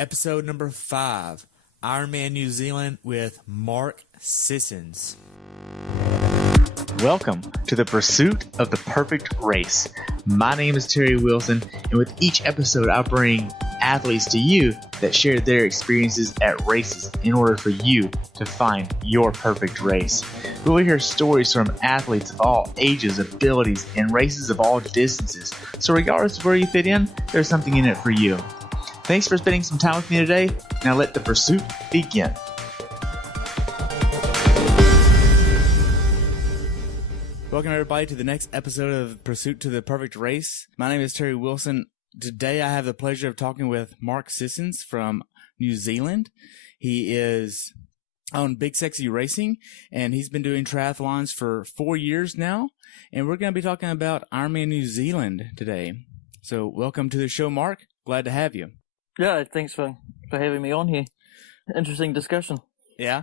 episode number 5, Ironman-New-Zealand with Mark Sissons. Welcome to the pursuit of the perfect race. My name is Terry Wilson, and with each episode I bring athletes to you that share their experiences at races in order for you to find your perfect race. We will hear stories from athletes of all ages, abilities, and races of all distances. So regardless of where you fit in, there's something in it for you. Thanks for spending some time with me today. Now let the pursuit begin. Welcome everybody to the next episode of Pursuit to the Perfect Race. My name is Terry Wilson. Today I have the pleasure of talking with Mark Sissons from New Zealand. He is on Big Sexy Racing, and he's been doing triathlons for 4 years now. And we're going to be talking about Ironman New Zealand today. So welcome to the show, Mark. Glad to have you. Yeah, thanks for having me on here. Interesting discussion. Yeah.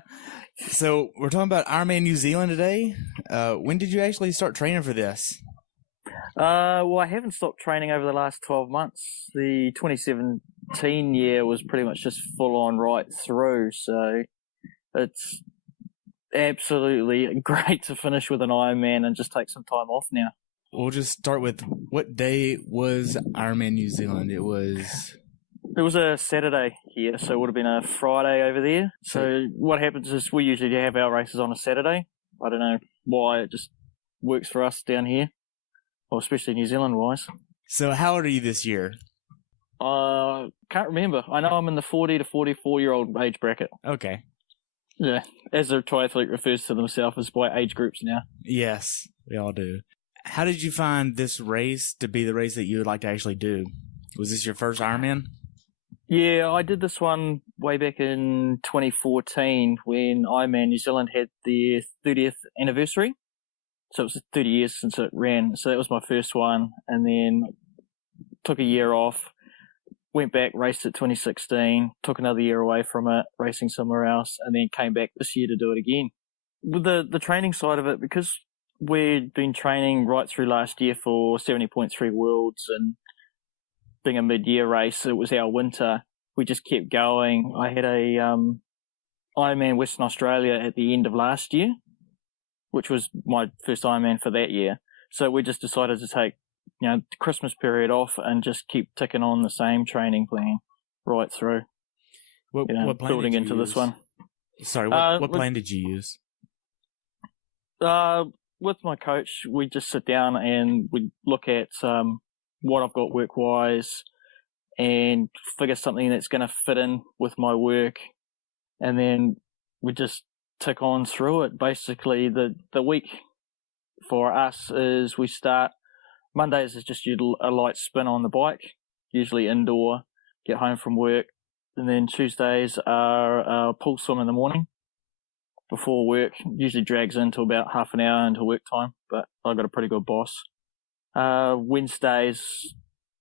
So we're talking about Ironman New Zealand today. When did you actually start training for this? Well, I haven't stopped training over the last 12 months. The 2017 year was pretty much just full on right through. So it's absolutely great to finish with an Ironman and just take some time off now. We'll just start with, what day was Ironman New Zealand? It was a Saturday here, so it would have been a Friday over there. So what happens is we usually have our races on a Saturday. I don't know why, it just works for us down here, well, especially New Zealand-wise. So how old are you this year? Can't remember. I know I'm in the 40 to 44-year-old age bracket. Okay. Yeah, as a triathlete refers to themselves as by age groups now. Yes, we all do. How did you find this race to be the race that you would like to actually do? Was this your first Ironman? Yeah, I did this one way back in 2014 when Ironman New Zealand had their 30th anniversary. So it was 30 years since it ran. So that was my first one. And then took a year off, went back, raced it 2016, took another year away from it, racing somewhere else, and then came back this year to do it again. With the training side of it, because we'd been training right through last year for 70.3 Worlds and being a mid-year race, it was our winter. We just kept going. I had a Ironman Western Australia at the end of last year, which was my first Ironman for that year. So we just decided to take, the Christmas period off and just keep ticking on the same training plan right through. What plan building did you into use? this one. Sorry, what plan did you use? With my coach, we just sit down and we look at what I've got work-wise and figure something that's going to fit in with my work, and then we just tick on through it. Basically, the week for us is we start Mondays is just a light spin on the bike, usually indoor, get home from work, and then Tuesdays are a pool swim in the morning before work. Usually drags into about half an hour into work time, but I've got a pretty good boss. Wednesdays,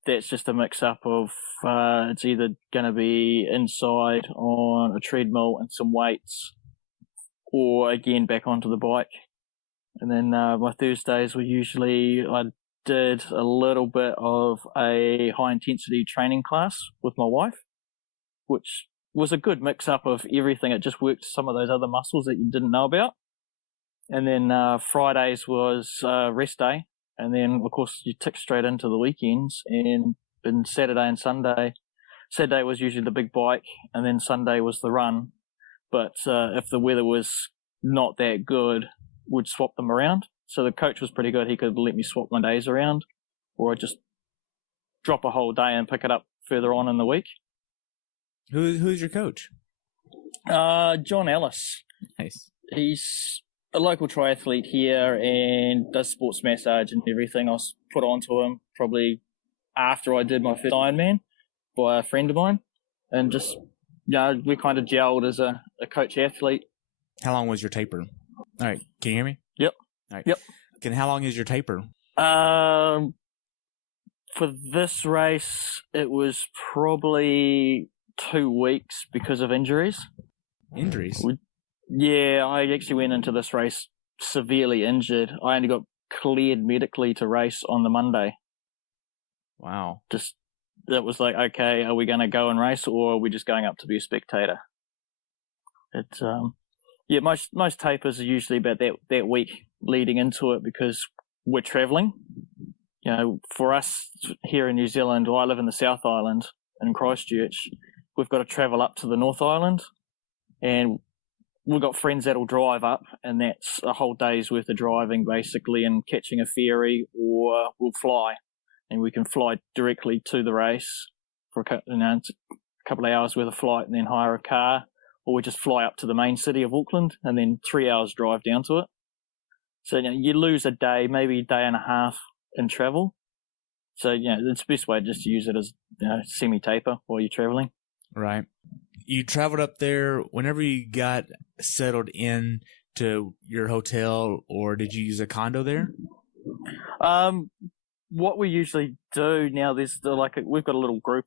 that's just a mix-up of it's either going to be inside on a treadmill and some weights, or again back onto the bike. And then my Thursdays were usually, I did a little bit of a high-intensity training class with my wife, which was a good mix-up of everything. It just worked some of those other muscles that you didn't know about. And then Fridays was rest day. And then, of course, you tick straight into the weekends, and then Saturday and Sunday. Saturday was usually the big bike, and then Sunday was the run. But if the weather was not that good, we'd swap them around. So the coach was pretty good. He could let me swap my days around, or I'd just drop a whole day and pick it up further on in the week. Who's your coach? John Ellis. Nice. He's a local triathlete here and does sports massage and everything. I was put onto him probably after I did my first Ironman by a friend of mine, and just we kind of gelled as a coach athlete. How long was your taper? All right, can you hear me? Yep. All right. Yep. And how long is your taper? For this race, it was probably 2 weeks because of injuries. Injuries? Yeah, I actually went into this race severely injured. I only got cleared medically to race on the Monday. Wow. Just that was like, okay, are we going to go and race, or are we just going up to be a spectator? It's most tapers are usually about that week leading into it, because we're travelling. You know, for us here in New Zealand, I live in the South Island in Christchurch. We've got to travel up to the North Island, and we've got friends that'll drive up, and that's a whole day's worth of driving basically, and catching a ferry, or we'll fly, and we can fly directly to the race for a couple of hours worth of flight, and then hire a car, or we just fly up to the main city of Auckland and then 3 hours drive down to it. So you lose a day, maybe a day and a half in travel. So it's the best way just to use it as semi-taper while you're traveling. Right. You traveled up there whenever you got settled in to your hotel, or did you use a condo there? What we usually do now, we've got a little group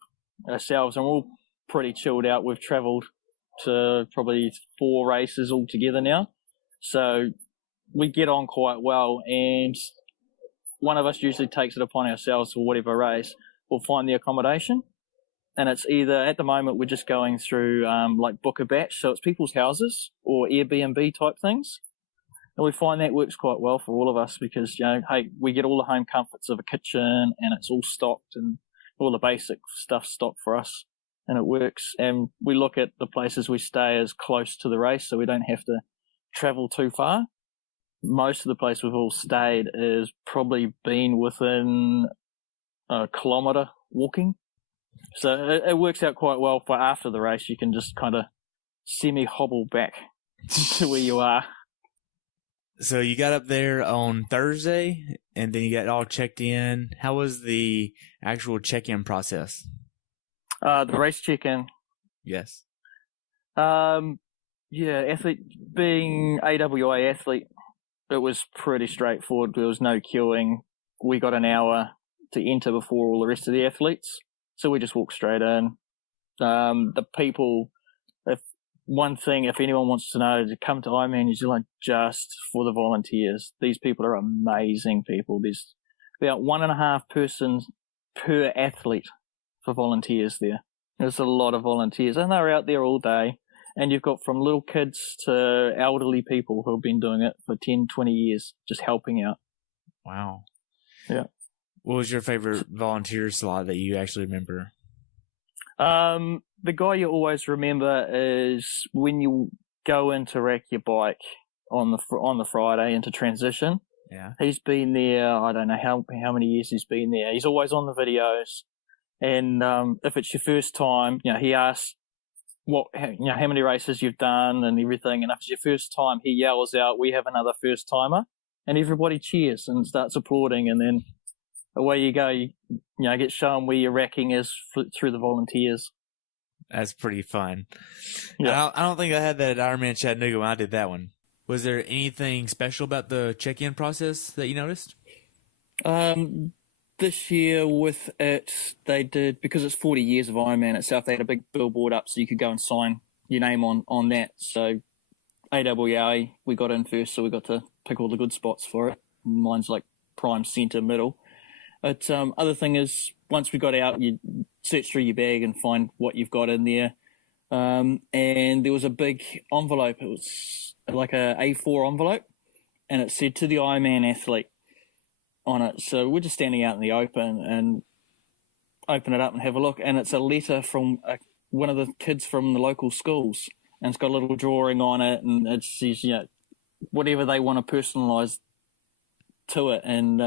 ourselves, and we're all pretty chilled out. We've travelled to probably 4 races all together now, so we get on quite well, and one of us usually takes it upon ourselves for whatever race. We'll find the accommodation, and it's either, at the moment, we're just going through like book a batch, so it's people's houses or Airbnb type things. And we find that works quite well for all of us, because, hey, we get all the home comforts of a kitchen, and it's all stocked, and all the basic stuff stocked for us, and it works. And we look at the places we stay as close to the race, so we don't have to travel too far. Most of the place we've all stayed is probably been within a kilometre walking. So it works out quite well for after the race. You can just kind of semi-hobble back to where you are. So you got up there on Thursday, and then you got all checked in. How was the actual check-in process? The race check-in. Yes. Athlete, being AWA athlete, it was pretty straightforward. There was no queuing. We got an hour to enter before all the rest of the athletes, so we just walked straight in. The people, if anyone wants to know, to come to Ironman New Zealand just for the volunteers. These people are amazing people. There's about 1.5 persons per athlete for volunteers there. There's a lot of volunteers, and they're out there all day. And you've got from little kids to elderly people who have been doing it for 10, 20 years, just helping out. Wow. Yeah. What was your favorite volunteer slot that you actually remember? The guy you always remember is when you go in to rack your bike on the Friday into transition. Yeah. He's been there, I don't know how many years he's been there. He's always on the videos. And if it's your first time, he asks how many races you've done and everything. And if it's your first time, he yells out, "We have another first timer," and everybody cheers and starts applauding. And then away you go. You get shown where your racking is through the volunteers. That's pretty fun. Yeah. I don't think I had that at Ironman Chattanooga when I did that one. Was there anything special about the check-in process that you noticed? This year with it, they did, because it's 40 years of Ironman itself, they had a big billboard up so you could go and sign your name on that. So AWA, we got in first, so we got to pick all the good spots for it. Mine's like prime centre middle. But other thing is, once we got out, you search through your bag and find what you've got in there. And there was a big envelope. It was like a A4 envelope, and it said, "To the Ironman athlete" on it. So we're just standing out in the open and open it up and have a look. And it's a letter from one of the kids from the local schools. And it's got a little drawing on it, and it says, whatever they want to personalise to it. And,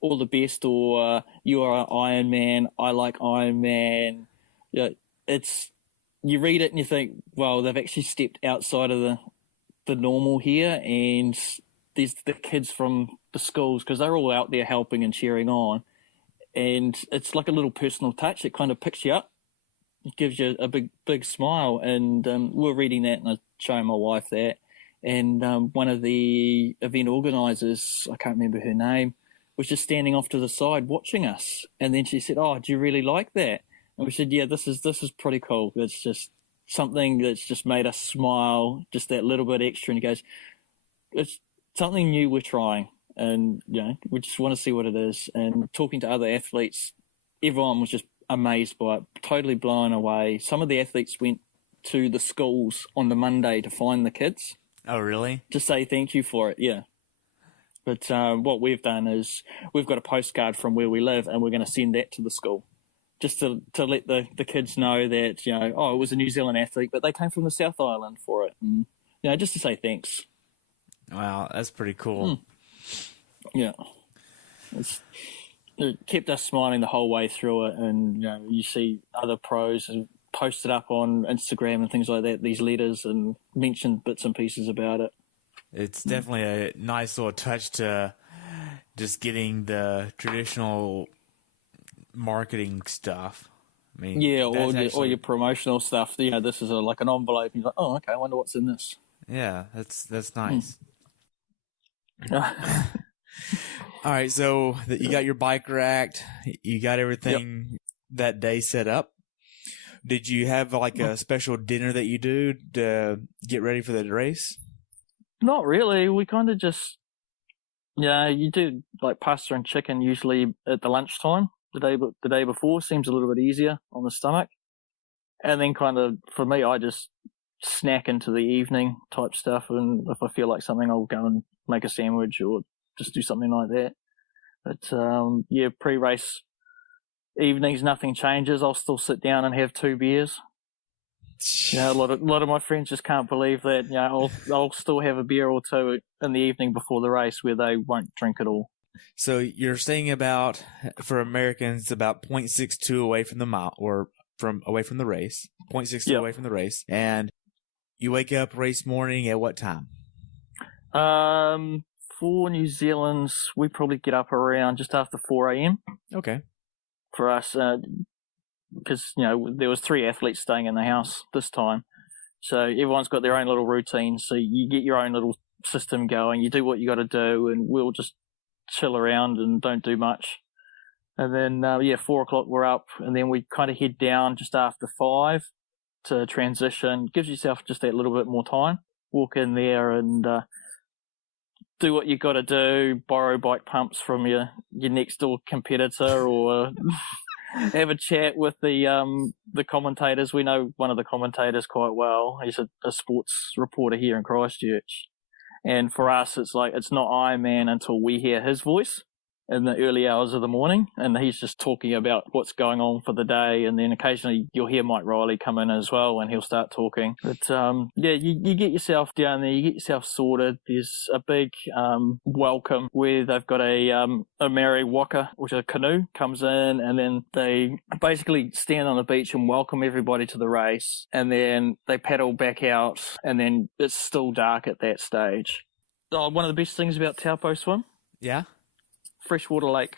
all the best, or you are an Iron Man, I like Iron Man. You read it and you think, well, they've actually stepped outside of the normal here, and there's the kids from the schools, because they're all out there helping and cheering on, and it's like a little personal touch. It kind of picks you up, it gives you a big smile. And we're reading that, and I showing my wife that, and one of the event organisers, I can't remember her name, was just standing off to the side watching us, and then she said, "Oh, do you really like that?" And we said, "Yeah, this is pretty cool. It's just something that's just made us smile, just that little bit extra." And he goes, "It's something new we're trying, and we just want to see what it is." And talking to other athletes, everyone was just amazed by it, totally blown away. Some of the athletes went to the schools on the Monday to find the kids. Oh, really? To say thank you for it, yeah. But what we've done is we've got a postcard from where we live, and we're going to send that to the school, just to let the kids know that, it was a New Zealand athlete, but they came from the South Island for it, and just to say thanks. Wow, that's pretty cool. Yeah, it kept us smiling the whole way through it, and you see other pros posted up on Instagram and things like that, these letters, and mentioned bits and pieces about it. It's definitely a nice little touch to just getting the traditional marketing stuff. I mean, or your promotional stuff. This is like an envelope. And you're like, oh, okay, I wonder what's in this. Yeah, that's nice. All right, so you got your bike racked. You got everything that day set up. Did you have like a special dinner that you do to get ready for the race? Not really. We kind of just, you do like pasta and chicken usually at the lunchtime. The day before seems a little bit easier on the stomach. And then kind of, for me, I just snack into the evening type stuff. And if I feel like something, I'll go and make a sandwich or just do something like that. But, pre-race evenings, nothing changes. I'll still sit down and have 2 beers. A lot of my friends just can't believe that. I'll still have a beer or two in the evening before the race, where they won't drink at all. So you're saying about, for Americans, about 0.62 away from the mile, or away from the race, 0.62 away from the race, and you wake up race morning at what time? For New Zealand's, we probably get up around just after 4 a.m. Okay. For us, because there was 3 athletes staying in the house this time, so everyone's got their own little routine. So you get your own little system going. You do what you got to do, and we'll just chill around and don't do much. And then 4 o'clock we're up, and then we kind of head down just after 5 to transition. Gives yourself just that little bit more time. Walk in there and do what you got to do. Borrow bike pumps from your next door competitor, or have a chat with the commentators. We know one of the commentators quite well. He's a sports reporter here in Christchurch. And for us, it's like, it's not Ironman until we hear his voice in the early hours of the morning. And he's just talking about what's going on for the day. And then occasionally you'll hear Mike Riley come in as well, and he'll start talking. But you get yourself down there, you get yourself sorted. There's a big welcome where they've got a Mary Waka, which is a canoe, comes in, and then they basically stand on the beach and welcome everybody to the race. And then they paddle back out, and then it's still dark at that stage. One of the best things about Taupo Swim? Yeah? Freshwater lake.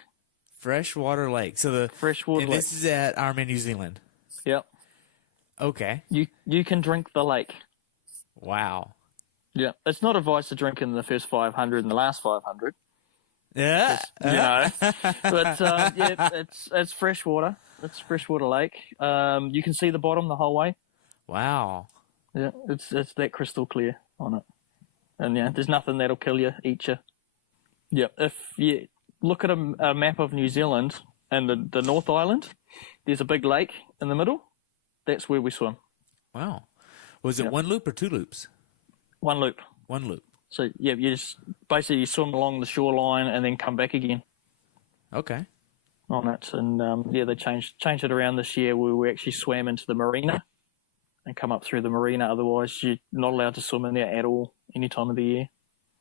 Freshwater lake. So freshwater lake. This is at Ironman New Zealand. Yep. Okay. You can drink the lake. Wow. Yeah. It's not advised to drink in the first 500 and the last 500. Yeah. But it's freshwater. It's freshwater lake. You can see the bottom the whole way. Wow. Yeah. It's that crystal clear on it. And there's nothing that'll kill you, eat you. Yeah, if you look at a map of New Zealand and the North Island, there's a big lake in the middle. That's where we swim. Wow. Was it one loop or 2 loops? One loop. One loop. So, you just basically swim along the shoreline and then come back again. Okay. On it. And, they changed it around this year where we actually swam into the marina and come up through the marina. Otherwise, you're not allowed to swim in there at all any time of the year.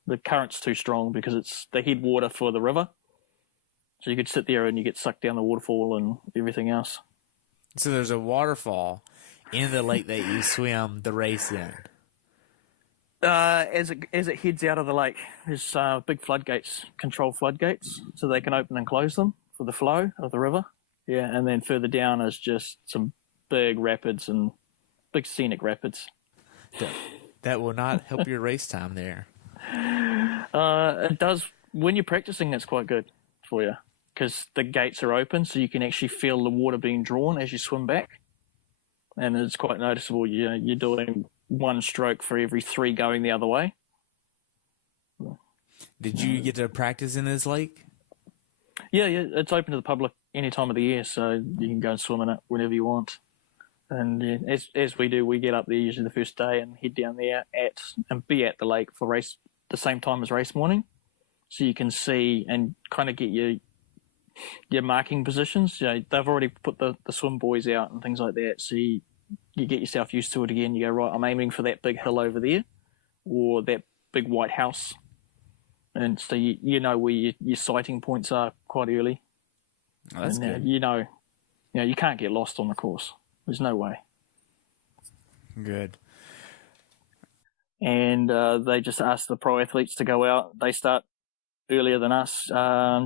The current's too strong because it's the headwater for the river. So you could sit there and you get sucked down the waterfall and everything else. So there's a waterfall in the lake that you swim the race in. As it heads out of the lake, there's big floodgates, controlled floodgates, so they can open and close them for the flow of the river. Yeah, and then further down is just some big rapids and big scenic rapids. That will not help your race time there. It does when you're practicing. It's quite good for you because the gates are open, so you can actually feel the water being drawn as you swim back, and it's quite noticeable. You're doing 1 stroke for every 3 going the other way. Did you get to practice in this lake? Yeah, it's open to the public any time of the year, so you can go and swim in it whenever you want. And yeah, as we do, we get up there usually the first day and head down there and be at the lake for race the same time as race morning, so you can see and kind of get your marking positions. You know, they've already put the swim buoys out and things like that, so you get yourself used to it again. You go, right, I'm aiming for that big hill over there or that big white house, and so you know where your sighting points are quite early. Oh, that's and, good. You can't get lost on the course. There's no way. Good. And they just ask the pro athletes to go out. They start earlier than us,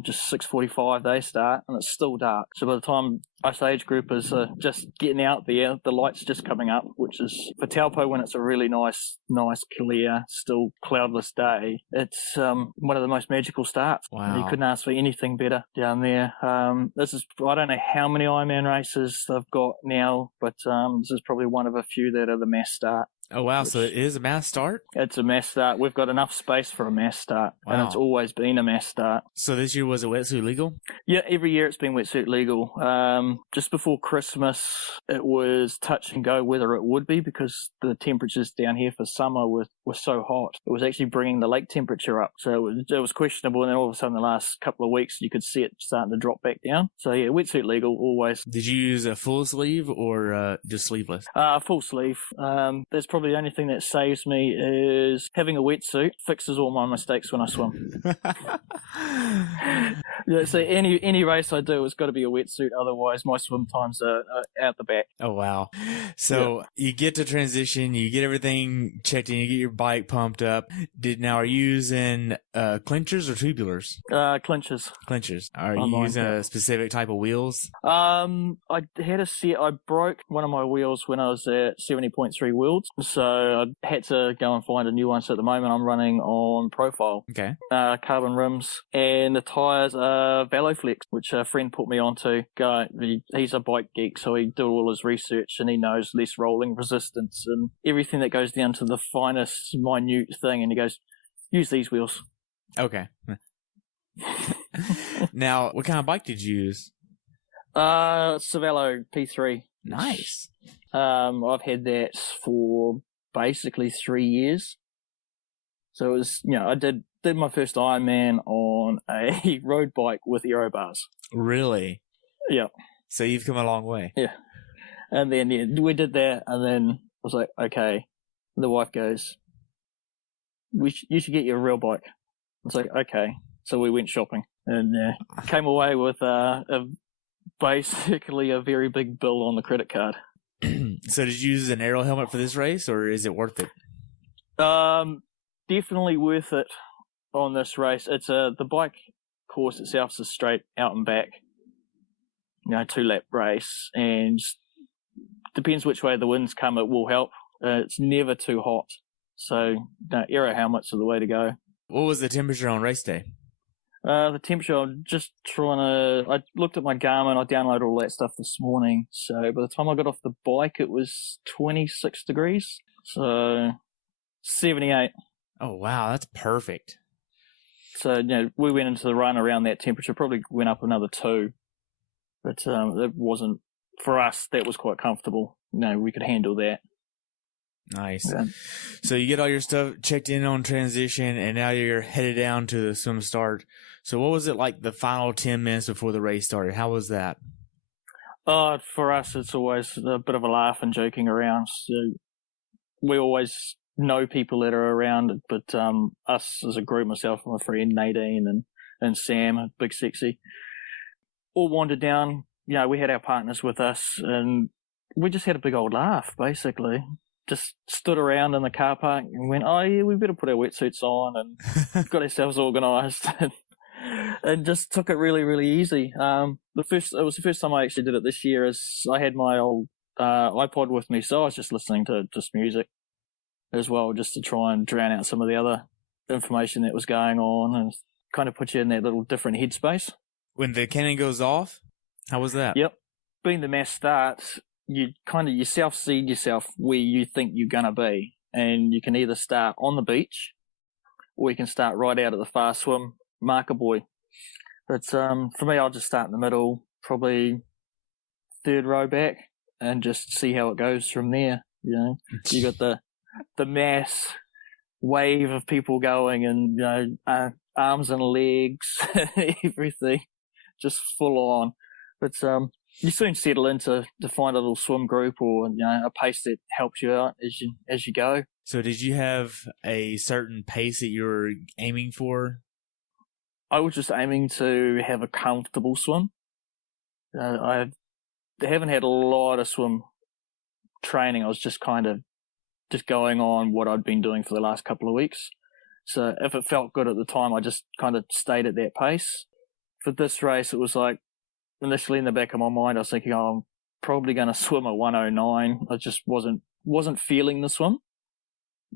just 6:45 they start, and it's still dark. So by the time us age group is just getting out there, the light's just coming up, which is, for Taupo, when it's a really nice, clear, still cloudless day, it's one of the most magical starts. Wow. You couldn't ask for anything better down there. This is, I don't know how many Ironman races they've got now, but this is probably one of a few that are the mass start. Oh, wow. So it is a mass start? It's a mass start. We've got enough space for a mass start, Wow. and it's always been a mass start. So this year, was it wetsuit legal? Yeah, every year it's been wetsuit legal. Just before Christmas, it was touch and go whether it would be, because the temperatures down here for summer were so hot. It was actually bringing the lake temperature up. So it was questionable, and then all of a sudden the last couple of weeks you could see it starting to drop back down. So yeah, wetsuit legal always. Did you use a full sleeve or just sleeveless? Full sleeve. That's probably the only thing that saves me is having a wetsuit. Fixes all my mistakes when I swim. Yeah, so any race I do, it's got to be a wetsuit. Otherwise, my swim times are out the back. Oh, wow. So You get to transition, you get everything checked in, you get your bike pumped up. Are you using clinchers or tubulars? Clinches. Clinchers. Are you using a specific type of wheels? I broke one of my wheels when I was at 70.3 wheels, so I had to go and find a new one. So at the moment I'm running on profile. Okay. Carbon rims, and the tyres are Veloflex, which a friend put me onto. He's a bike geek, so he did all his research and he knows less rolling resistance and everything that goes down to the finest minute thing, and he goes, use these wheels. Okay. Now, what kind of bike did you use? Cervelo P3. Nice. I've had that for basically 3 years. So it was, I did my first Ironman on a road bike with aero bars. Really? Yeah. So you've come a long way. Yeah. And then we did that, and then I was like, okay. The wife goes, you should get your real bike. I was like, okay. So we went shopping and came away with basically a very big bill on the credit card. So did you use an aero helmet for this race, or is it worth it? Definitely worth it on this race. It's the bike course itself is straight out and back, 2-lap race, and depends which way the winds come, it will help. It's never too hot, so aero helmets are the way to go. What was the temperature on race day? The temperature, I'm just I looked at my Garmin, I downloaded all that stuff this morning, so by the time I got off the bike it was 26 degrees, so 78. Oh, wow, that's perfect. So, we went into the run around that temperature, probably went up another 2, but it wasn't, for us, that was quite comfortable. We could handle that. Nice. Yeah. So you get all your stuff checked in on transition, and now you're headed down to the swim start. So what was it like the final 10 minutes before the race started? How was that? For us, it's always a bit of a laugh and joking around. So we always know people that are around, but us as a group, myself and my friend Nadine and Sam, Big Sexy, all wandered down. We had our partners with us, and we just had a big old laugh, basically. Just stood around in the car park and went, oh yeah, we better put our wetsuits on, and got ourselves organised, and just took it really, really easy. It was the first time I actually did it this year. As I had my old iPod with me, so I was just listening to just music as well, just to try and drown out some of the other information that was going on, and kind of put you in that little different headspace. When the cannon goes off, how was that? Yep. Being the mass start, you kind of self-seed yourself where you think you're going to be. And you can either start on the beach, or you can start right out at the fast swim marker buoy. But for me, I'll just start in the middle, probably third row back, and just see how it goes from there. You know, you got the mass wave of people going, and arms and legs, everything, just full on. But you soon settle into to find a little swim group or a pace that helps you out as you go. So did you have a certain pace that you were aiming for? I was just aiming to have a comfortable swim. I haven't had a lot of swim training. I was just kind of just going on what I'd been doing for the last couple of weeks. So if it felt good at the time, I just kind of stayed at that pace. For this race, it was like, initially in the back of my mind, I was thinking, I'm probably going to swim at 109. I just wasn't feeling the swim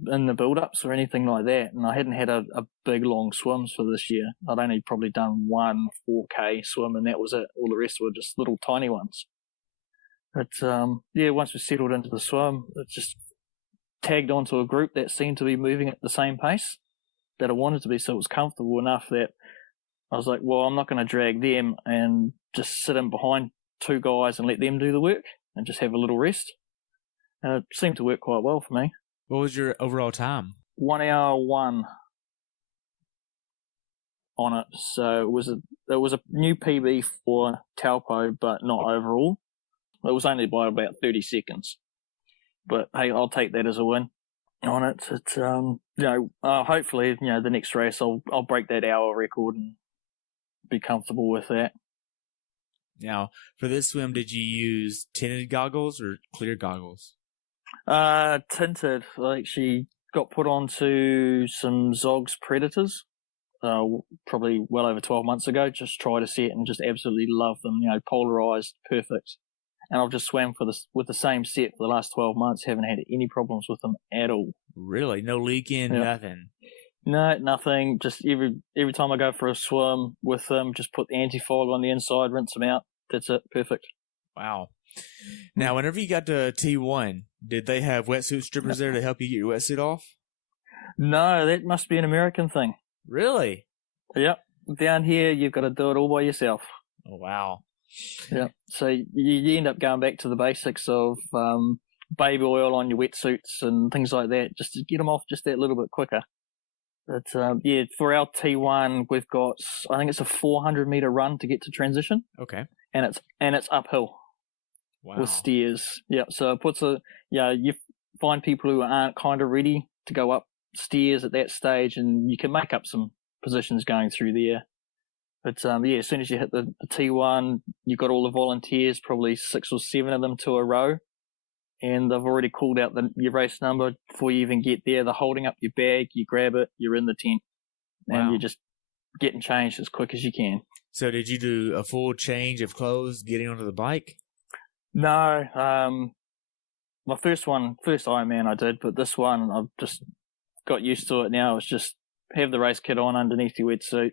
in the build-ups or anything like that. And I hadn't had a big, long swims for this year. I'd only probably done one 4K swim, and that was it. All the rest were just little tiny ones. But, once we settled into the swim, it just tagged onto a group that seemed to be moving at the same pace that I wanted to be, so it was comfortable enough that I was like, well, I'm not going to drag them and just sit in behind two guys and let them do the work and just have a little rest. And it seemed to work quite well for me. What was your overall time? 1 hour 1 on it. So it was a new PB for Taupo, but not overall. It was only by about 30 seconds. But hey, I'll take that as a win on it. It's hopefully the next race I'll break that hour record and be comfortable with that. Now, for this swim, did you use tinted goggles or clear goggles? Tinted. I actually got put onto some Zog's Predators, probably well over 12 months ago. Just tried a set and just absolutely love them. Polarized, perfect. And I've just swam with the same set for the last 12 months. Haven't had any problems with them at all. Really? No leaking, nothing? No, nothing. Just every time I go for a swim with them, just put the anti-fog on the inside, rinse them out. That's it. Perfect. Wow. Now, whenever you got to T1, did they have wetsuit strippers there to help you get your wetsuit off? No, that must be an American thing. Really? Yep. Down here, you've got to do it all by yourself. Oh, wow. Yeah. So you end up going back to the basics of baby oil on your wetsuits and things like that, just to get them off just that little bit quicker. But for our T1, we've got, I think it's a 400-meter run to get to transition. Okay. And it's uphill. Wow. With stairs. Yeah. So it puts you find people who aren't kind of ready to go up stairs at that stage, and you can make up some positions going through there. But as soon as you hit the T1, you've got all the volunteers, probably 6 or 7 of them to a row, and they've already called out your race number before you even get there. They're holding up your bag, you grab it, you're in the tent, and you're just getting changed as quick as you can. So did you do a full change of clothes getting onto the bike? No, my first Ironman I did, but this one I've just got used to it now. It's just have the race kit on underneath your wetsuit,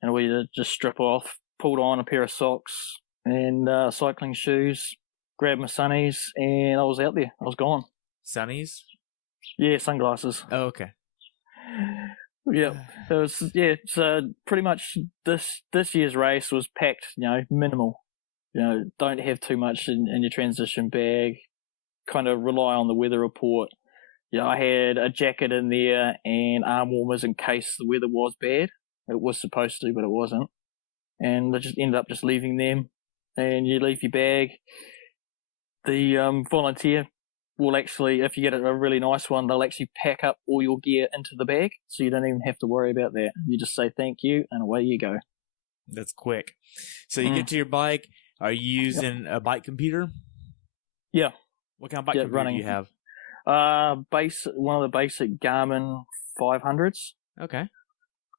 and we just strip off, pulled on a pair of socks and cycling shoes, grabbed my sunnies, and I was out there. I was gone. Sunnies? Yeah, sunglasses. Oh, okay. Yeah, it was. Yeah, so pretty much this year's race was packed. Minimal. Don't have too much in your transition bag. Kind of rely on the weather report. I had a jacket in there and arm warmers in case the weather was bad. It was supposed to, but it wasn't. And I just ended up just leaving them. And you leave your bag. The volunteer will actually, if you get a really nice one, they'll actually pack up all your gear into the bag, so you don't even have to worry about that. You just say thank you, and away you go. That's quick. So you get to your bike. Are you using a bike computer? Yeah. What kind of bike computer do you have? One of the basic Garmin 500s. Okay.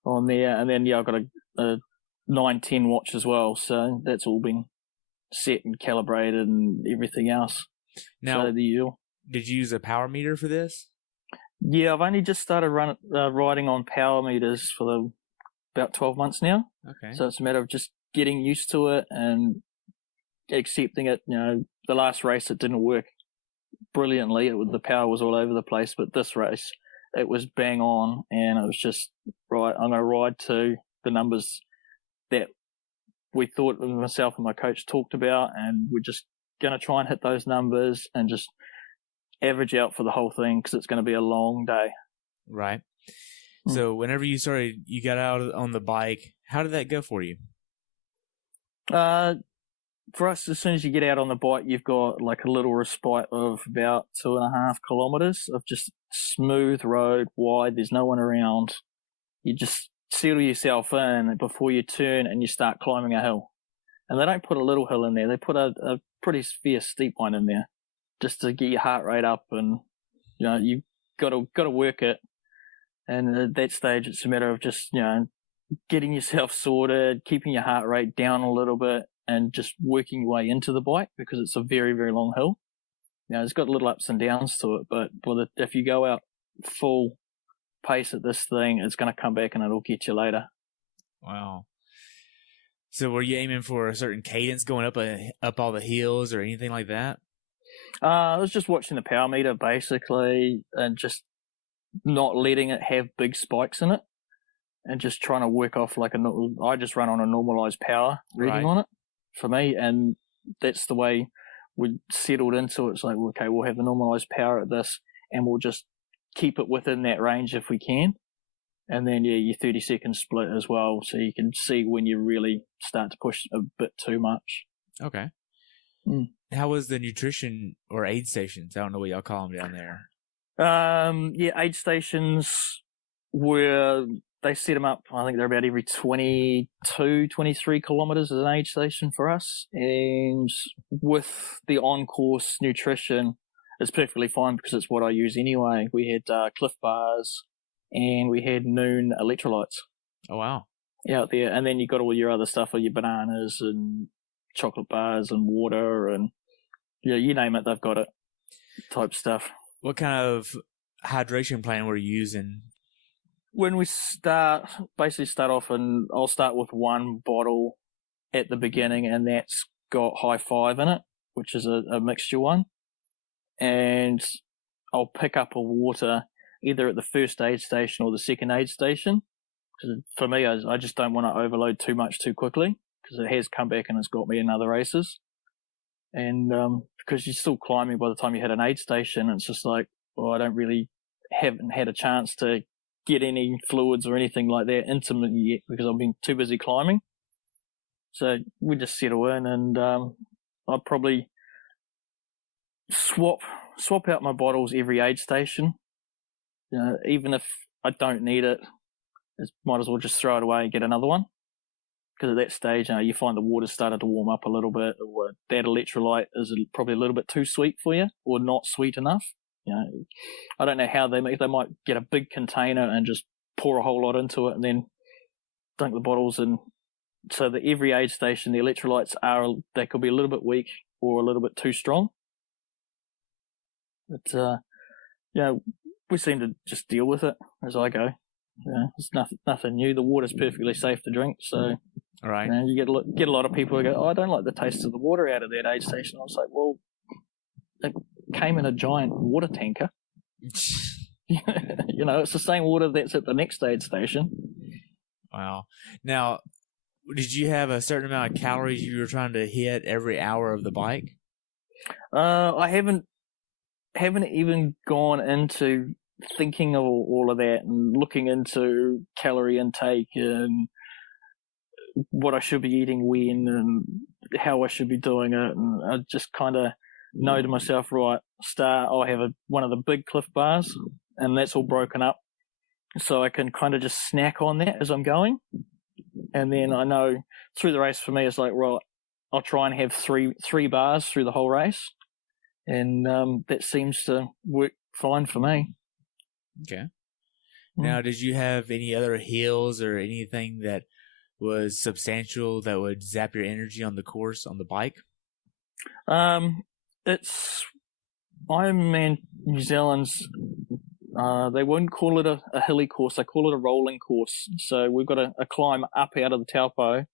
On there, and then I've got a 910 watch as well, so that's all been set and calibrated and everything else. Now, so did you use a power meter for this? Yeah, I've only just started riding on power meters for about 12 months now. Okay. So it's a matter of just getting used to it and accepting it. The last race, it didn't work brilliantly. The power was all over the place, but this race, it was bang on, and it was just, right, I'm going to ride to the numbers that we thought, myself and my coach talked about, and we're just going to try and hit those numbers and just average out for the whole thing because it's going to be a long day. Right. So whenever you got out on the bike, how did that go for you? For us, as soon as you get out on the bike, you've got like a little respite of about 2.5 kilometers of just smooth road, wide. There's no one around. You just settle yourself in before you turn and you start climbing a hill. And they don't put a little hill in there. They put a pretty fierce steep one in there just to get your heart rate up. And, you've got to work it. And at that stage, it's a matter of just, getting yourself sorted, keeping your heart rate down a little bit, and just working your way into the bike because it's a very, very long hill. It's got little ups and downs to it, but if you go out full pace at this thing, it's going to come back and it'll get you later. Wow. So were you aiming for a certain cadence going up all the hills or anything like that? I was just watching the power meter basically and just not letting it have big spikes in it and just trying to work off I just run on a normalized power reading on it for me, and that's the way we settled into it. It's like, okay, we'll have the normalized power at this and we'll just keep it within that range if we can. And then, your 30-second split as well, so you can see when you really start to push a bit too much. Okay. How was the nutrition or aid stations? I don't know what y'all call them down there. Aid stations they set them up, I think they're about every 22, 23 kilometers as an aid station for us. And with the on-course nutrition, it's perfectly fine because it's what I use anyway. We had Cliff Bars and we had Noon electrolytes. Oh, wow. Out there. And then you got all your other stuff, like your bananas and chocolate bars and water and, you name it, they've got it type stuff. What kind of hydration plan were you using? When we start off, and I'll start with one bottle at the beginning, and that's got High Five in it, which is a mixture one. And I'll pick up a water either at the first aid station or the second aid station. Because for me, I just don't want to overload too much too quickly because it has come back and it's got me in other races. And because you're still climbing by the time you hit an aid station, it's just like, well, I haven't had a chance to get any fluids or anything like that into me yet because I've been too busy climbing. So we just settle in, and I'll probably swap out my bottles every aid station. Even if I don't need it, might as well just throw it away and get another one. Because at that stage, you find the water's started to warm up a little bit, or that electrolyte is probably a little bit too sweet for you, or not sweet enough. I don't know how they might get a big container and just pour a whole lot into it and then dunk the bottles in. So that every aid station, the electrolytes they could be a little bit weak or a little bit too strong. But, we seem to just deal with it as I go. It's nothing new. The water's perfectly safe to drink. So, all right. You get a lot of people who go, I don't like the taste of the water out of that aid station. I was like, well, it came in a giant water tanker. It's the same water that's at the next aid station. Wow. Now, did you have a certain amount of calories you were trying to hit every hour of the bike? I haven't even gone into thinking of all of that and looking into calorie intake and what I should be eating when and how I should be doing it. And I just kind of know to myself, right, I'll have one of the big Cliff Bars, and that's all broken up. So I can kind of just snack on that as I'm going. And then I know through the race for me, it's like, right, I'll try and have three bars through the whole race. And that seems to work fine for me. Okay. Now, did you have any other hills or anything that was substantial that would zap your energy on the course on the bike? It's Ironman-New-Zealand's. They wouldn't call it a hilly course. They call it a rolling course. So we've got a climb up out of the Taupo,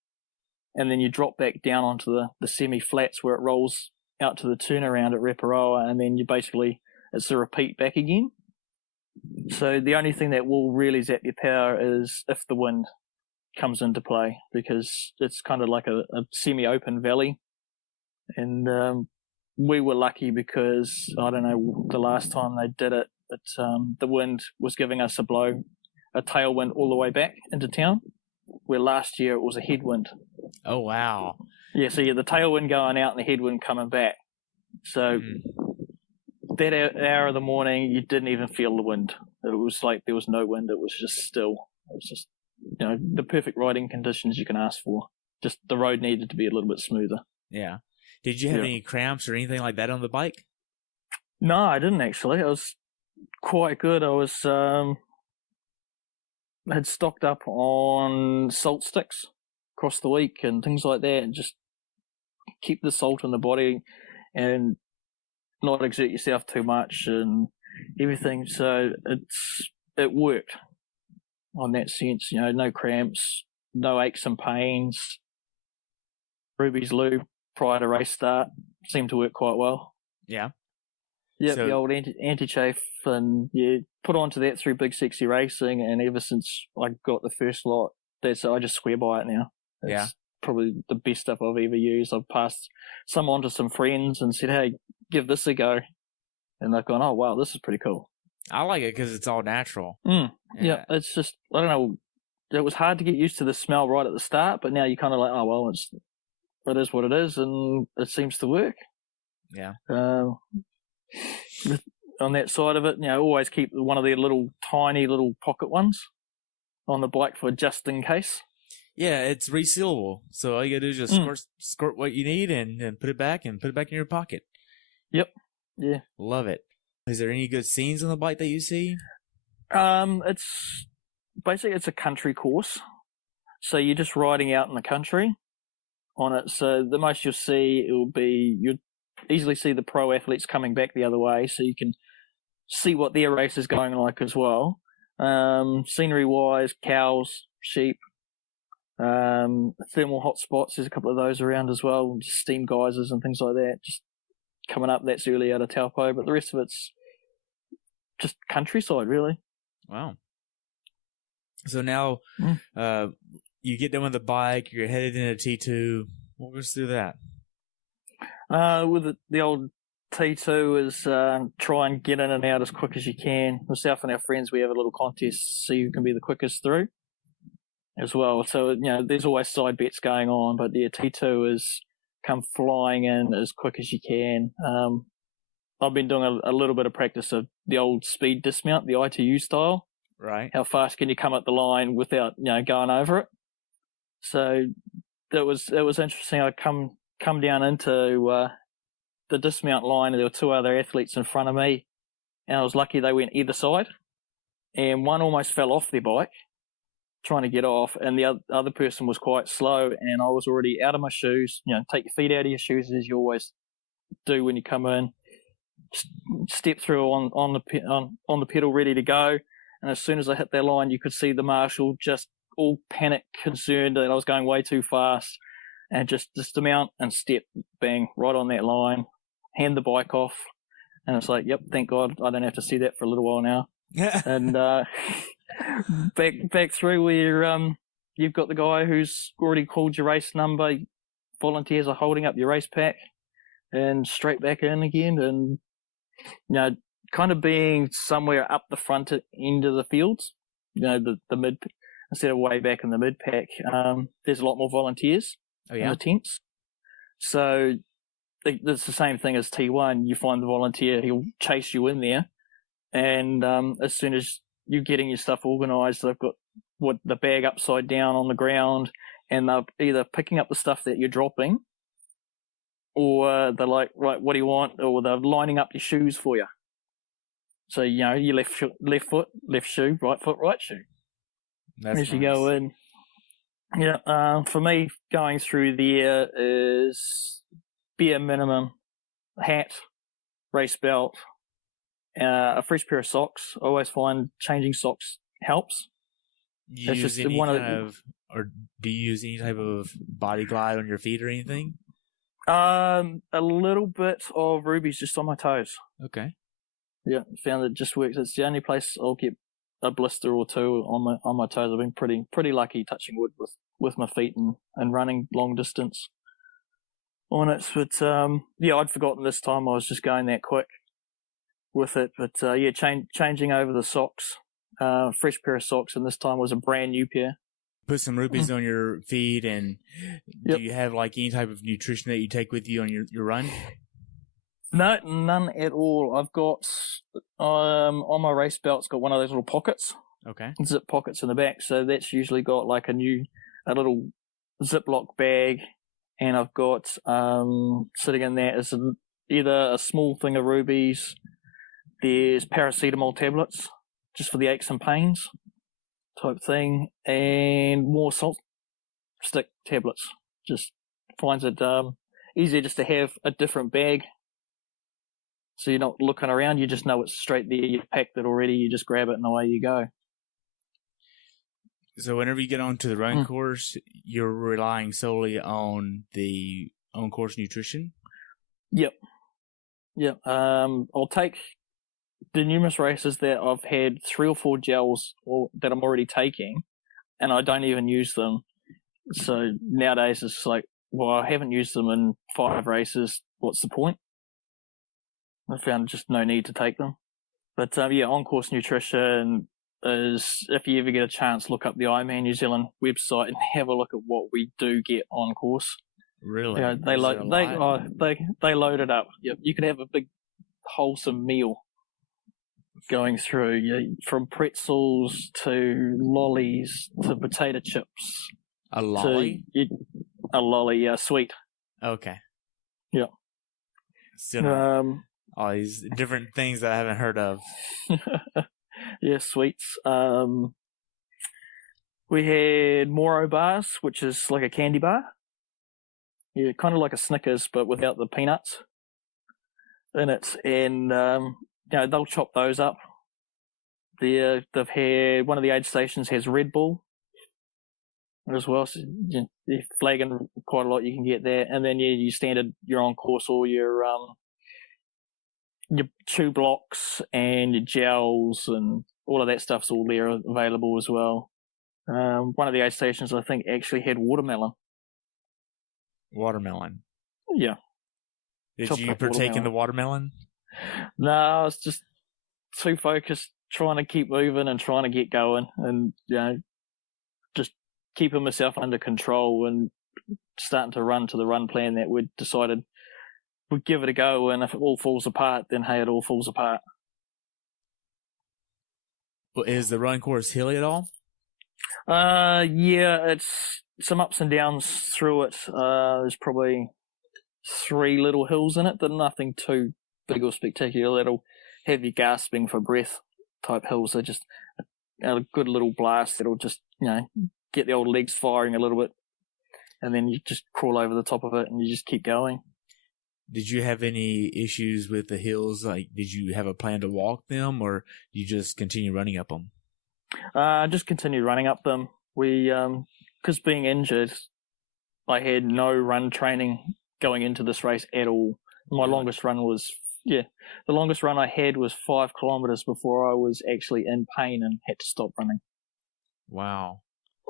and then you drop back down onto the semi-flats where it rolls out to the turnaround at Reparoa, and then it's a repeat back again. So the only thing that will really zap your power is if the wind comes into play, because it's kind of like a semi-open valley. And we were lucky because, I don't know, the last time they did it, the wind was giving us a tailwind all the way back into town, where last year it was a headwind. Oh, wow. Yeah, so the tailwind going out and the headwind coming back. So that hour of the morning, you didn't even feel the wind. It was like there was no wind. It was just still. It was just, the perfect riding conditions you can ask for. Just the road needed to be a little bit smoother. Yeah. Did you have any cramps or anything like that on the bike? No, I didn't actually. I was quite good. I was had stocked up on salt sticks across the week and things like that, and just keep the salt in the body and not exert yourself too much and everything. So it worked on that sense. No cramps, no aches and pains. Ruby's lube prior to race start seemed to work quite well. Yeah. Yeah, the old anti-chafe, and put onto that through Big Sexy Racing, and ever since I got the first lot, I just swear by it now. It's probably the best stuff I've ever used. I've passed some on to some friends and said, hey, give this a go. And they've gone, oh, wow, this is pretty cool. I like it because it's all natural. Yeah, it's just, I don't know, it was hard to get used to the smell right at the start, but now you're kind of like, oh, well, it is what it is, and it seems to work. Yeah. On that side of it, always keep one of their tiny little pocket ones on the bike for just in case. Yeah, it's resealable. So all you gotta do is just squirt what you need and put it back in your pocket. Yep. Yeah. Love it. Is there any good scenes on the bike that you see? It's basically a country course. So you're just riding out in the country on it. So the most you'll see, you'll easily see the pro athletes coming back the other way, so you can see what their race is going like as well. Scenery wise, cows, sheep, thermal hot spots, there's a couple of those around as well, just steam geysers and things like that, just coming up. That's early out of Taupo, but the rest of it's just countryside, really. Wow. So now you get done with the bike, you're headed into T2. Walk us through that. With the old T2 is try and get in and out as quick as you can. Myself and our friends, we have a little contest, see who can be the quickest through as well. So, there's always side bets going on, but T2 is come flying in as quick as you can. I've been doing a little bit of practice of the old speed dismount, the ITU style. Right. How fast can you come up the line without, going over it? So it was interesting. I come down into the dismount line, and there were two other athletes in front of me, and I was lucky they went either side, and one almost fell off their bike trying to get off, and the other person was quite slow, and I was already out of my shoes. Take your feet out of your shoes as you always do when you come in. Step through on the pedal, ready to go, and as soon as I hit that line, you could see the marshal just all panic, concerned that I was going way too fast. And just dismount and step, bang, right on that line, hand the bike off. And it's like, yep, thank God I don't have to see that for a little while now. And back through where you've got the guy who's already called your race number, volunteers are holding up your race pack, and straight back in again. And, kind of being somewhere up the front end of the fields, the mid, instead of way back in the mid pack, there's a lot more volunteers. Oh, yeah? In the tents. So it's the same thing as T1. You find the volunteer, he'll chase you in there, and as soon as you're getting your stuff organised, they've got the bag upside down on the ground, and they're either picking up the stuff that you're dropping, or they're like, right, what do you want? Or they're lining up your shoes for you. So, your left foot, left shoe, right foot, right shoe. That's as nice. You go in. Yeah, for me, going through there is bare minimum hat, race belt, a fresh pair of socks. I always find changing socks helps. Do you use any type of body glide on your feet or anything? A little bit of Ruby's just on my toes. Okay. Yeah, found it just works. It's the only place I'll get a blister or two on my toes. I've been pretty lucky, touching wood, with my feet and running long distance on it. But I'd forgotten this time I was just going that quick with it. But changing over the socks, fresh pair of socks, and this time was a brand new pair. Put some rupees on your feet, and do you have like any type of nutrition that you take with you on your run? No, none at all. I've got on my race belt, it's got one of those little pockets. Okay. Zip pockets in the back, so that's usually got like a little Ziploc bag, and I've got sitting in there is either a small thing of rubies. There's paracetamol tablets just for the aches and pains type thing, and more salt stick tablets. Just finds it easier just to have a different bag, so you're not looking around. You just know it's straight there. You've packed it already. You just grab it and away you go. So whenever you get onto the run course, you're relying solely on the on-course nutrition? Yep. I'll take the numerous races that I've had 3 or 4 gels that I'm already taking, and I don't even use them. So nowadays it's like, well, I haven't used them in 5 races. What's the point? I found just no need to take them. But on-course nutrition is, if you ever get a chance, look up the Ironman New Zealand website and have a look at what we do get on course. Really? They load it up. Yep. You could have a big wholesome meal going through, from pretzels to lollies to potato chips. A lolly? A lolly, sweet. Okay. Yeah. Still all these different things that I haven't heard of. Yeah, sweets. We had Moro bars, which is like a candy bar. Yeah, kind of like a Snickers, but without the peanuts in it. And, they'll chop those up. They've had, one of the aid stations has Red Bull as well. So, they're flagging quite a lot. You can get that. And then, your standard, your on course, all your chew blocks and your gels and all of that stuff's all there available as well. One of the aid stations, I think, actually had watermelon. Watermelon? Yeah. Did you partake in the watermelon? No, I was just too focused trying to keep moving and trying to get going, and just keeping myself under control and starting to run to the run plan that we'd decided we'd give it a go, and if it all falls apart, then hey, it all falls apart. Well, is the run course hilly at all? Yeah, it's some ups and downs through it. There's probably 3 little hills in it. They're nothing too big or spectacular. That'll have you gasping for breath type hills. They're just a good little blast. That'll just, get the old legs firing a little bit. And then you just crawl over the top of it and you just keep going. Did you have any issues with the hills? Like, did you have a plan to walk them, or you just continue running up them? Just continue running up them. We, because being injured, I had no run training going into this race at all. My longest run was, the longest run I had was 5 kilometers before I was actually in pain and had to stop running. Wow.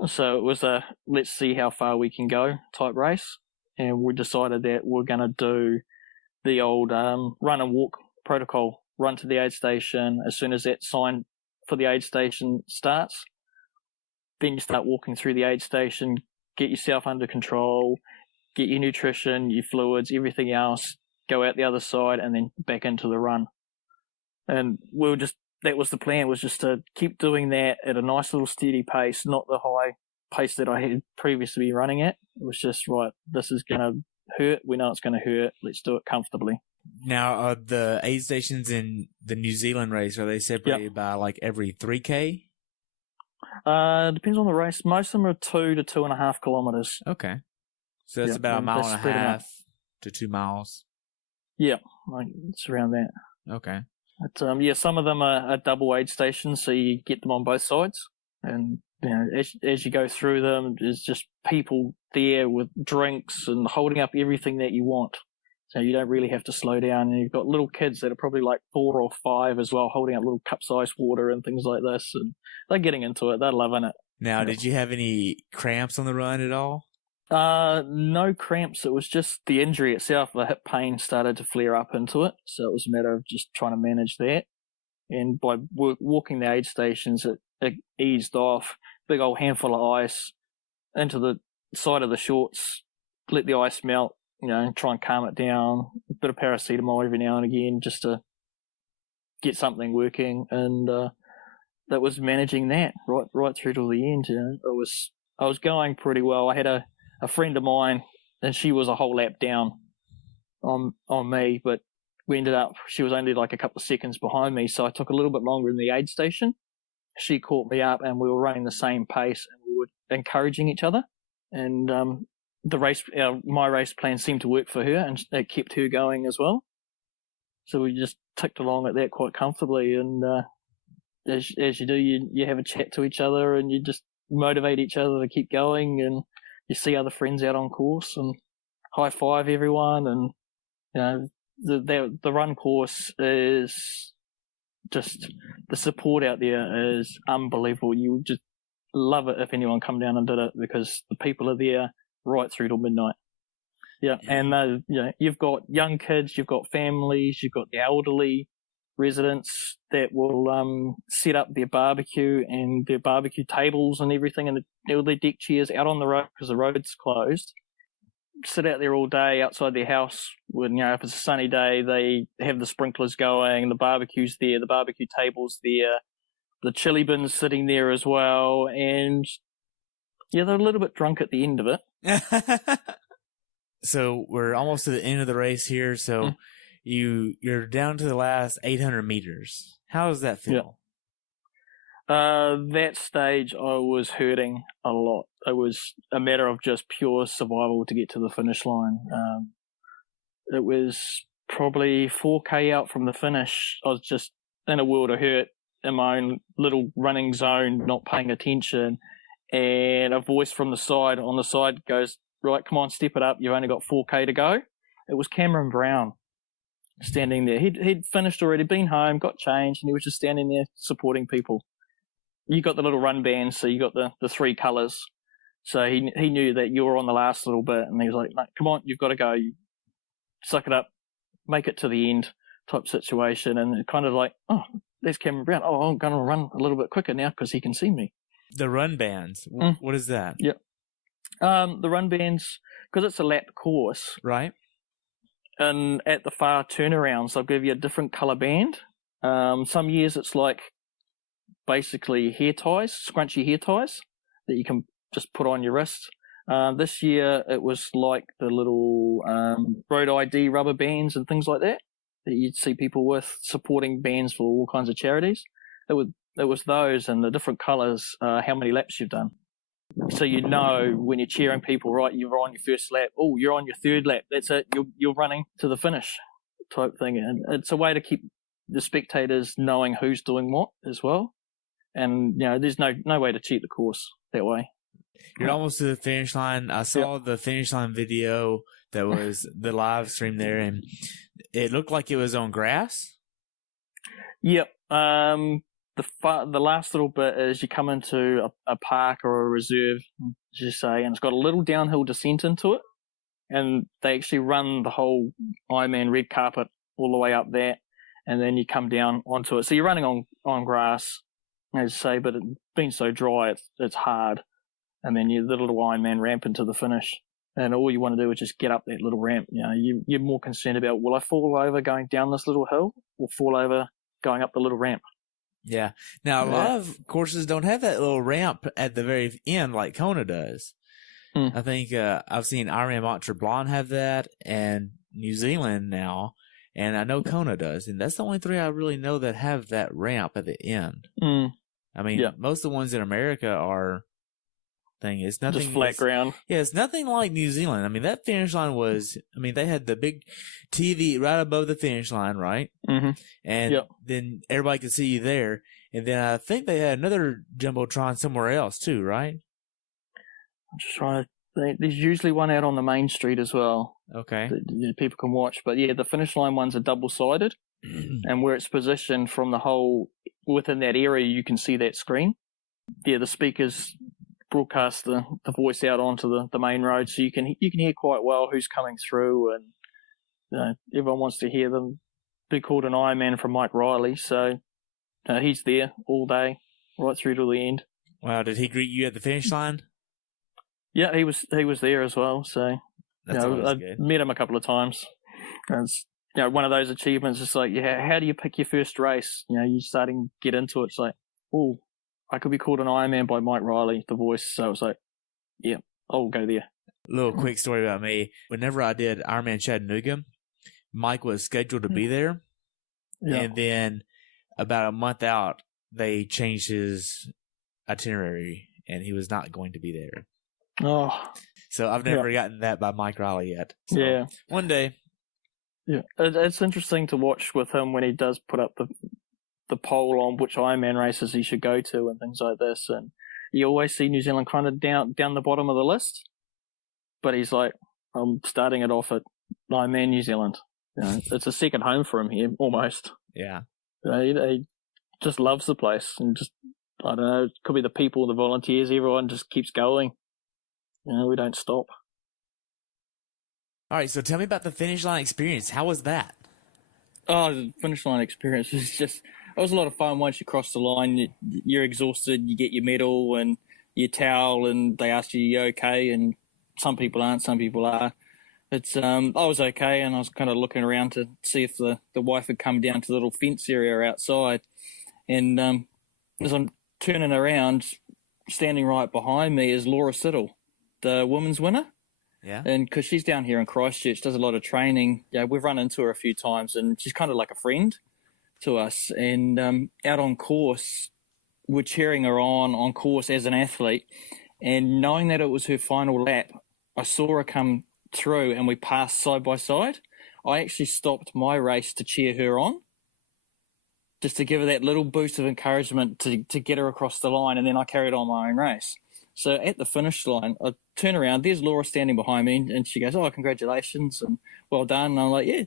So it was a let's see how far we can go type race. And we decided that we're going to do the old run and walk protocol. Run to the aid station. As soon as that sign for the aid station starts, then you start walking through the aid station, get yourself under control, get your nutrition, your fluids, everything else, go out the other side, and then back into the run. And that was the plan, was just to keep doing that at a nice little steady pace, not the high pace that I had previously been running at. It was just, right, this is going to hurt. We know it's going to hurt. Let's do it comfortably. Now, the aid stations in the New Zealand race, are they separated by like every 3K? Depends on the race. Most of them are 2 to 2.5 kilometers. Okay. So that's about a mile and a half to 2 miles. Yeah, it's around that. Okay. But, some of them are double aid stations, so you get them on both sides. And, as you go through them, there's just people there with drinks and holding up everything that you want. So you don't really have to slow down. And you've got little kids that are probably like 4 or 5 as well, holding up little cups of ice water and things like this. And they're getting into it. They're loving it. Now, did you have any cramps on the run at all? No cramps. It was just the injury itself. The hip pain started to flare up into it. So it was a matter of just trying to manage that. And by walking the aid stations, it eased off. Big old handful of ice into the side of the shorts, let the ice melt, and try and calm it down. A bit of paracetamol every now and again just to get something working. And that was managing that right through to the end. I was going pretty well. I had a friend of mine, and she was a whole lap down on me, but she was only like a couple of seconds behind me, so I took a little bit longer in the aid station. She caught me up, and we were running the same pace, and we were encouraging each other. And my race plan seemed to work for her, and it kept her going as well. So we just ticked along at that quite comfortably. And as you do, you have a chat to each other, and you just motivate each other to keep going. And you see other friends out on course, and high five everyone. And the run course is just, the support out there is unbelievable. You would just love it if anyone come down and did it, because the people are there right through till midnight. Yeah, and you've got young kids, you've got families, you've got the elderly residents that will set up their barbecue and their barbecue tables and everything, and their deck chairs out on the road because the road's closed. Sit out there all day outside their house. When if it's a sunny day, they have the sprinklers going, the barbecue's there, the barbecue table's there, the chili bin's sitting there as well, and they're a little bit drunk at the end of it. So we're almost to the end of the race here. So you're down to the last 800 meters. How does that feel? That stage, I was hurting a lot. It was a matter of just pure survival to get to the finish line. It was probably 4K out from the finish. I was just in a world of hurt in my own little running zone, not paying attention. And a voice from on the side goes, "Right, come on, step it up. You've only got 4K to go." It was Cameron Brown standing there. He'd finished already, been home, got changed, and he was just standing there supporting people. You got the little run bands, so you got the 3 colours. So he knew that you were on the last little bit, and he was like, "No, come on, you've got to go. Suck it up, make it to the end," type situation. And it kind of like, "Oh, there's Cameron Brown. Oh, I'm going to run a little bit quicker now because he can see me." The run bands, what is that? Yep. The run bands, because it's a lap course, right? And at the far turnarounds, they'll give you a different colour band. Some years it's like basically hair ties, scrunchy hair ties that you can just put on your wrist. This year it was like the little road ID rubber bands and things like that you'd see people with, supporting bands for all kinds of charities. It was those and the different colours, how many laps you've done. So you know when you're cheering people, right, you're on your first lap. Oh, you're on your third lap. That's it. You're running to the finish type thing. And it's a way to keep the spectators knowing who's doing what as well. And, there's no way to cheat the course that way. You're almost to the finish line. I saw the finish line video that was the live stream there, and it looked like it was on grass. Yep. The last little bit is you come into a park or a reserve, as you say, and it's got a little downhill descent into it. And they actually run the whole Ironman red carpet all the way up that, and then you come down onto it. So you're running on grass, as you say, but it's been so dry, it's hard. And then you the little Ironman ramp into the finish. And all you want to do is just get up that little ramp. You're more concerned about, will I fall over going down this little hill or fall over going up the little ramp? Yeah. Now, a lot of courses don't have that little ramp at the very end like Kona does. I think I've seen Ironman Mont Tremblant have that, and New Zealand now, and I know Kona does. And that's the only 3 I really know that have that ramp at the end. I mean, most of the ones in America are... It's nothing just flat ground. Yeah, it's nothing like New Zealand. I mean, that finish line was. I mean, they had the big TV right above the finish line, right? Mm-hmm. And then everybody could see you there. And then I think they had another jumbotron somewhere else too, right? I'm just trying to. There's usually one out on the main street as well Okay. that people can watch. But yeah, the finish line ones are double-sided, and where it's positioned from the whole within that area, you can see that screen. Yeah, the speakers broadcast the voice out onto the main road, so you can hear quite well who's coming through, and everyone wants to hear them. Be called an Ironman from Mike Riley, so he's there all day, right through to the end. Wow, did he greet you at the finish line? Yeah, he was there as well. So That's always I've good. met him a couple of times. And it's one of those achievements. It's like, how do you pick your first race? You're starting to get into it. It's like, oh, I could be called an Ironman by Mike Riley, the voice. So it's like, yeah, I'll go there. Little quick story about me. Whenever I did Ironman Chattanooga, Mike was scheduled to be there. Yeah. And then about a month out, they changed his itinerary and he was not going to be there. Oh. So I've never gotten that by Mike Riley yet. So Yeah. one day. Yeah. It's interesting to watch with him when he does put up the poll on which Ironman races he should go to and things like this. And you always see New Zealand kind of down the bottom of the list. But he's like, I'm starting it off at Ironman New Zealand. It's a second home for him here, almost. Yeah. He just loves the place. And just, I don't know, it could be the people, the volunteers, everyone just keeps going. We don't stop. All right, so tell me about the finish line experience. How was that? Oh, the finish line experience was just, it was a lot of fun. Once you cross the line, you're exhausted, you get your medal and your towel, and they ask you, you okay? And some people aren't, some people are. It's I was okay, and I was kind of looking around to see if the wife had come down to the little fence area outside. And as I'm turning around, standing right behind me is Laura Siddle, the women's winner. Yeah. And because she's down here in Christchurch, does a lot of training. We've run into her a few times, and she's kind of like a friend to us. And out on course, we're cheering her on course as an athlete. And knowing that it was her final lap, I saw her come through and we passed side by side. I actually stopped my race to cheer her on, just to give her that little boost of encouragement to get her across the line, and then I carried on my own race. So at the finish line, I turn around, there's Laura standing behind me, and she goes, oh, congratulations, and well done. And I'm like, yeah,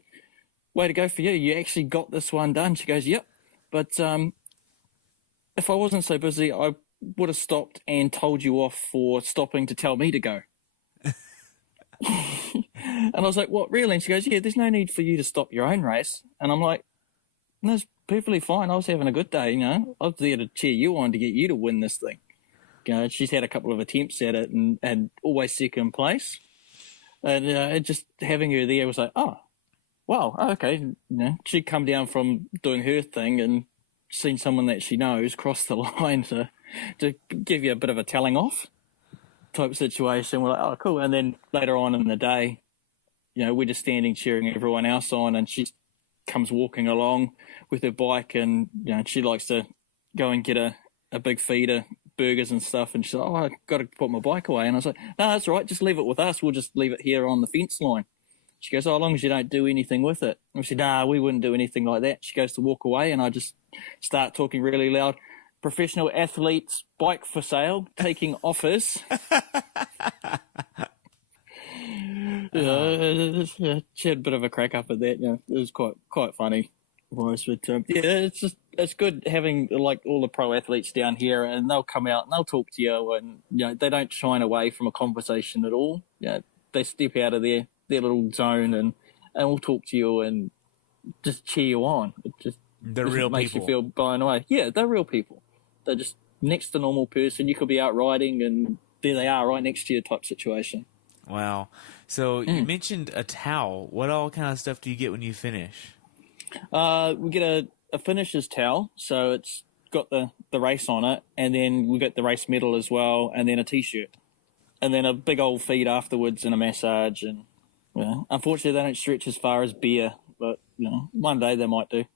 way to go for you. You actually got this one done. She goes, yep. But if I wasn't so busy, I would have stopped and told you off for stopping to tell me to go. And I was like, what, really? And she goes, yeah, there's no need for you to stop your own race. And I'm like, no, it's perfectly fine. I was having a good day, I was there to cheer you on to get you to win this thing. She's had a couple of attempts at it and always second place. And just having her there was like, oh, wow, okay. She'd come down from doing her thing and seen someone that she knows cross the line to give you a bit of a telling off type situation. We're like, oh, cool. And then later on in the day, we're just standing cheering everyone else on, and she comes walking along with her bike, and she likes to go and get a big feeder, burgers and stuff, and she's like, oh, I've got to put my bike away. And I was like, no, that's all right, just leave it with us, we'll just leave it here on the fence line. She goes, oh, as long as you don't do anything with it. And I said, nah, we wouldn't do anything like that. She goes to walk away, and I just start talking really loud, professional athletes, bike for sale, taking offers. She had a bit of a crack up at that. It was quite funny. But it's good having like all the pro athletes down here, and they'll come out and they'll talk to you, and they don't shine away from a conversation at all. They step out of their little zone and will talk to you and just cheer you on. It just real makes people. You feel blown away. Yeah, they're real people. They're just next to normal person. You could be out riding and there they are right next to you type situation. Wow. So you mentioned a towel. What all kind of stuff do you get when you finish? We get a finisher's towel, so it's got the race on it, and then we get the race medal as well, and then a T-shirt, and then a big old feed afterwards and a massage. And unfortunately, they don't stretch as far as beer, but one day they might do.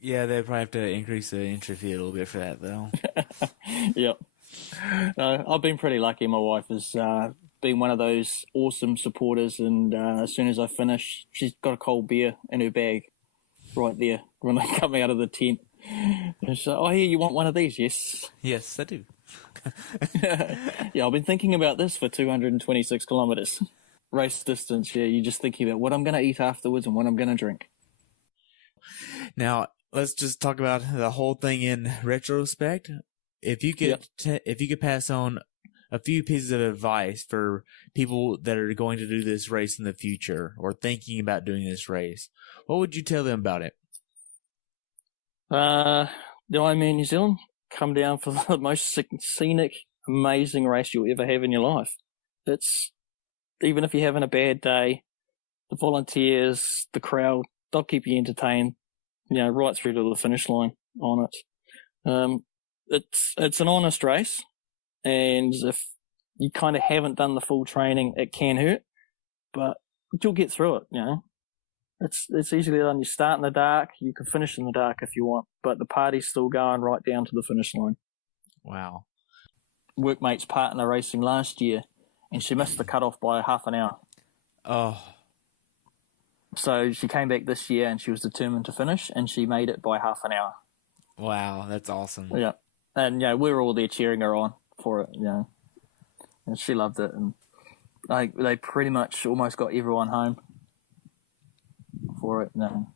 Yeah, they probably have to increase the entry fee a little bit for that, though. Yep. I've been pretty lucky. My wife has been one of those awesome supporters, and as soon as I finish, she's got a cold beer in her bag right there when I come out of the tent. And she's like, oh, here, you want one of these? Yes. Yes, I do. Yeah, I've been thinking about this for 226 kilometers. Race distance, yeah, you're just thinking about what I'm going to eat afterwards and what I'm going to drink. Now, let's just talk about the whole thing in retrospect. If you could, if you could pass on a few pieces of advice for people that are going to do this race in the future or thinking about doing this race, what would you tell them about it? The Ironman New Zealand, come down for the most scenic, amazing race you'll ever have in your life. It's, even if you're having a bad day, the volunteers, the crowd, they'll keep you entertained, right through to the finish line on it. It's an honest race, and if you kind of haven't done the full training, it can hurt, but you'll get through it, It's easily done. You start in the dark, you can finish in the dark if you want, but the party's still going right down to the finish line. Wow. Workmate's partner racing last year, and she missed the cutoff by half an hour. Oh. So she came back this year, and she was determined to finish, and she made it by half an hour. Wow, that's awesome. Yeah. And, we were all there cheering her on for it, And she loved it, and they pretty much almost got everyone home for it. No,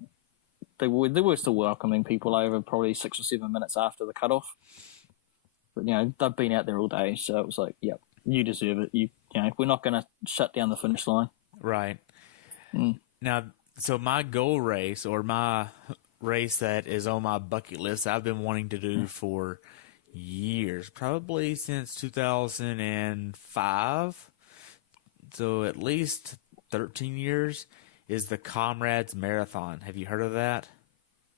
they were still welcoming people over probably 6 or 7 minutes after the cutoff. But they've been out there all day, so it was like, yep, you deserve it. We're not going to shut down the finish line. Right. Now, so my goal race, or my race that is on my bucket list, I've been wanting to do for years, probably since 2005. So at least 13 years. Is the Comrades Marathon. Have you heard of that?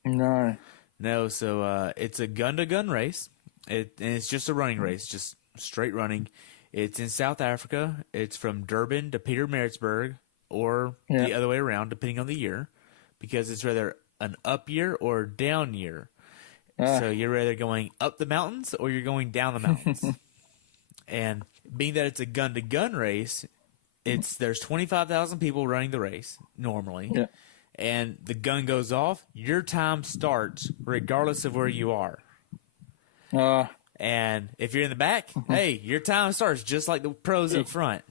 No. No, so it's a gun-to-gun race. And it's just a running race, just straight running. It's in South Africa. It's from Durban to Pietermaritzburg, or the other way around, depending on the year, because it's rather an up year or down year. So you're either going up the mountains or you're going down the mountains. And being that it's a gun-to-gun race, there's 25,000 people running the race normally, and the gun goes off. Your time starts regardless of where you are. And if you're in the back, hey, your time starts just like the pros up front.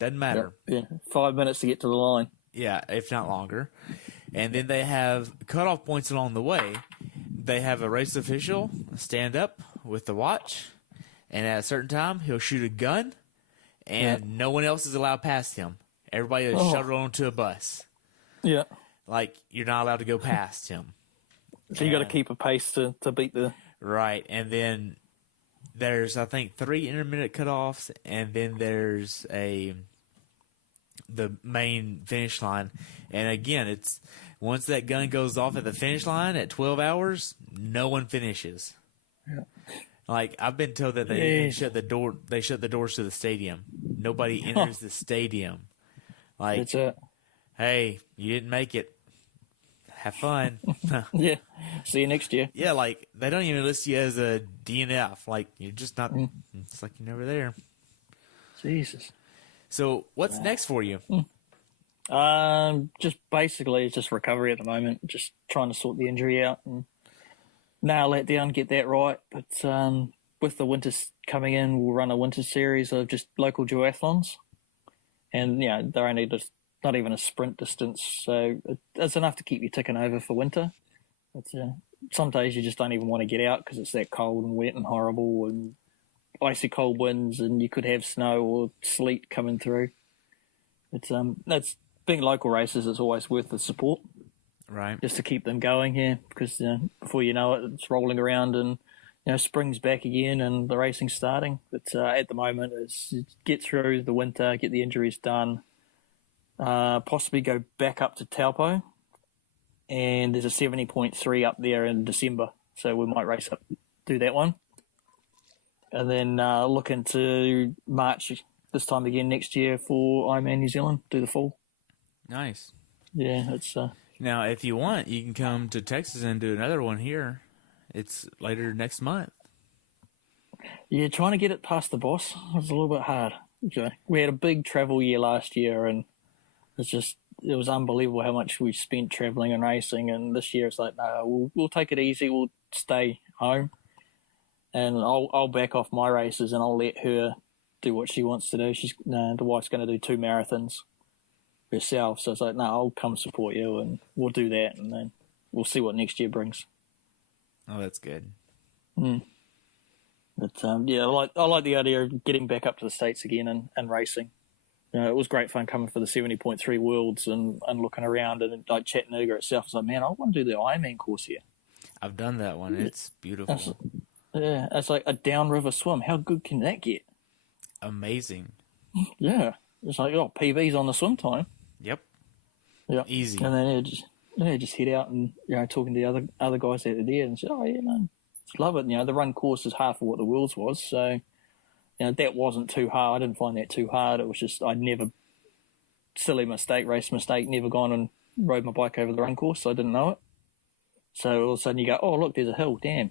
Doesn't matter. Yeah, 5 minutes to get to the line. Yeah, if not longer. And then they have cutoff points along the way. They have a race official stand up with the watch, and at a certain time, he'll shoot a gun. And no one else is allowed past him. Everybody is shuttled onto a bus. Yeah. Like, you're not allowed to go past him. So you got to keep a pace to beat the... Right. And then there's, I think, 3 intermittent cutoffs, and then there's the main finish line. And again, it's once that gun goes off at the finish line at 12 hours, no one finishes. Yeah. Like, I've been told that they shut the door. They shut the doors to the stadium. Nobody enters the stadium. Like, that's it. Hey, you didn't make it. Have fun. Yeah. See you next year. Yeah, like, they don't even list you as a DNF. Like, you're just not. It's like you're never there. Jesus. So, what's next for you? Just basically, it's just recovery at the moment. Just trying to sort the injury out and nail that down, get that right. But with the winter coming in, we'll run a winter series of just local duathlons. And, they're only just not even a sprint distance. So it's enough to keep you ticking over for winter. But some days you just don't even want to get out because it's that cold and wet and horrible and icy cold winds, and you could have snow or sleet coming through. That's being local races, it's always worth the support. Right. Just to keep them going here, because before you know it, it's rolling around and spring's back again and the racing's starting. But at the moment, it's get through the winter, get the injuries done, possibly go back up to Taupo, and there's a 70.3 up there in December, so we might race up, do that one, and then look into March this time again next year for Ironman New Zealand, do the full. Nice. Yeah, it's. Now, if you want, you can come to Texas and do another one here. It's later next month. Yeah, trying to get it past the boss was a little bit hard. Okay. We had a big travel year last year, and it was unbelievable how much we spent traveling and racing. And this year, it's like, no, we'll take it easy. We'll stay home. and I'll back off my races and I'll let her do what she wants to do. The wife's going to do 2 marathons herself, so it's like, no, I'll come support you and we'll do that, and then we'll see what next year brings. Oh, that's good. But I like the idea of getting back up to the States again and racing. It was great fun coming for the 70.3 Worlds and looking around, and like Chattanooga itself. It's like, man, I want to do the Ironman course here. I've done that one. It's beautiful. It's like a downriver swim. How good can that get? Amazing. Yeah. It's like, PB's on the swim time. Yep. Yeah. Easy. And then just head out and, talking to the other guys out there and say, oh, yeah, man, love it. The run course is half of what the Worlds was. So, that wasn't too hard. I didn't find that too hard. It was just, race mistake, never gone and rode my bike over the run course, so I didn't know it. So all of a sudden you go, oh, look, there's a hill, damn.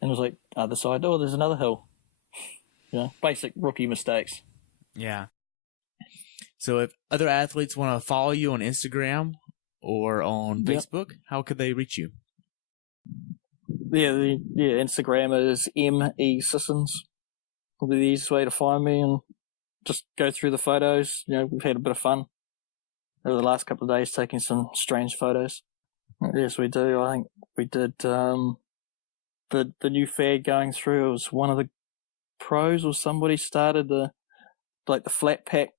And it was like, other side, oh, there's another hill. Basic rookie mistakes. Yeah. So if other athletes want to follow you on Instagram or on Facebook, how could they reach you? Yeah, Instagram is Sissons. Will be the easiest way to find me, and just go through the photos. We've had a bit of fun over the last couple of days taking some strange photos. Yes, we do. I think we did the new fad going through. It was one of the pros or somebody started the flat pack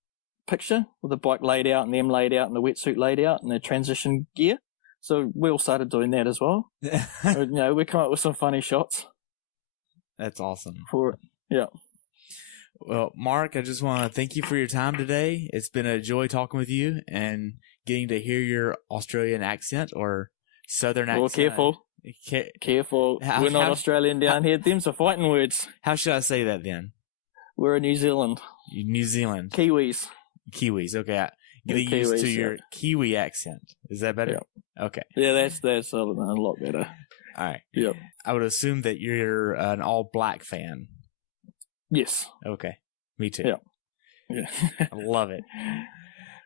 picture with the bike laid out and them laid out and the wetsuit laid out and the transition gear. So we all started doing that as well. We come up with some funny shots. That's awesome. For it. Yeah. Well, Mark, I just want to thank you for your time today. It's been a joy talking with you and getting to hear your Australian accent or Southern accent. Well, careful. Careful. We're not Australian down here. Them's are fighting words. How should I say that then? We're in New Zealand. New Zealand. Kiwis. Okay. Getting used to your Kiwi accent. Is that better? Yeah. Okay. Yeah, that's a lot better. All right. Yep. I would assume that you're an all-black fan. Yes. Okay. Me too. Yeah. I love it.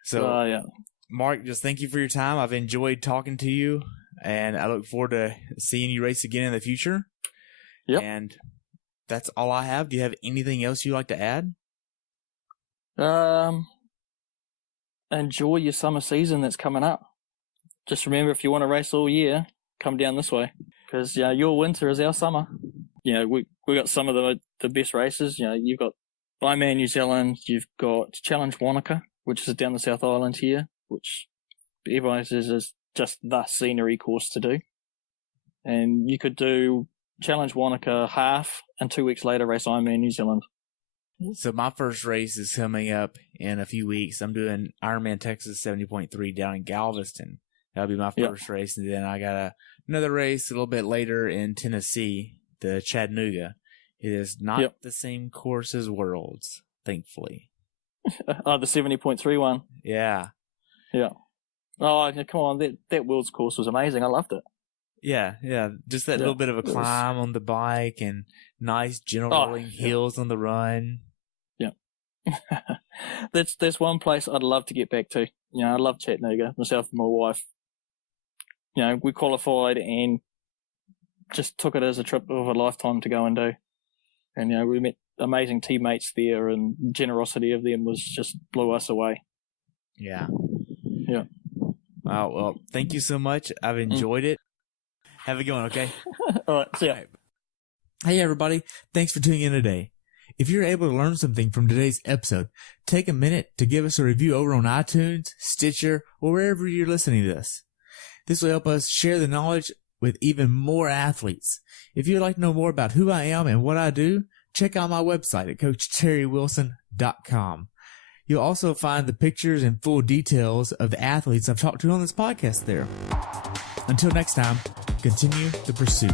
So, yeah. Mark, just thank you for your time. I've enjoyed talking to you, and I look forward to seeing you race again in the future. Yep. And that's all I have. Do you have anything else you'd like to add? Enjoy your summer season that's coming up. Just remember, if you want to race all year, come down this way, because your winter is our summer. We got some of the best races. You've got Ironman-New-Zealand, you've got Challenge Wanaka, which is down the South Island here, which everyone says is just the scenery course to do. And you could do Challenge Wanaka half, and 2 weeks later race Ironman-New-Zealand. So my first race is coming up in a few weeks. I'm doing Ironman Texas 70.3 down in Galveston. That'll be my first race. And then I got another race a little bit later in Tennessee, the Chattanooga. It is not the same course as Worlds, thankfully. Oh, the 70.3 one. Yeah. Yeah. Oh, come on. That Worlds course was amazing. I loved it. Yeah. Just that little bit of a climb on the bike and nice gentle rolling hills on the run. Yeah. That's one place I'd love to get back to. I love Chattanooga. Myself and my wife. We qualified and just took it as a trip of a lifetime to go and do. And, we met amazing teammates there, and generosity of them was just blew us away. Yeah. Yeah. Wow. Well, thank you so much. I've enjoyed it. Have a good one, okay? All right. See ya. Hey, everybody. Thanks for tuning in today. If you're able to learn something from today's episode, take a minute to give us a review over on iTunes, Stitcher, or wherever you're listening to this. This will help us share the knowledge with even more athletes. If you'd like to know more about who I am and what I do, check out my website at CoachTerryWilson.com. You'll also find the pictures and full details of the athletes I've talked to on this podcast there. Until next time, continue the pursuit.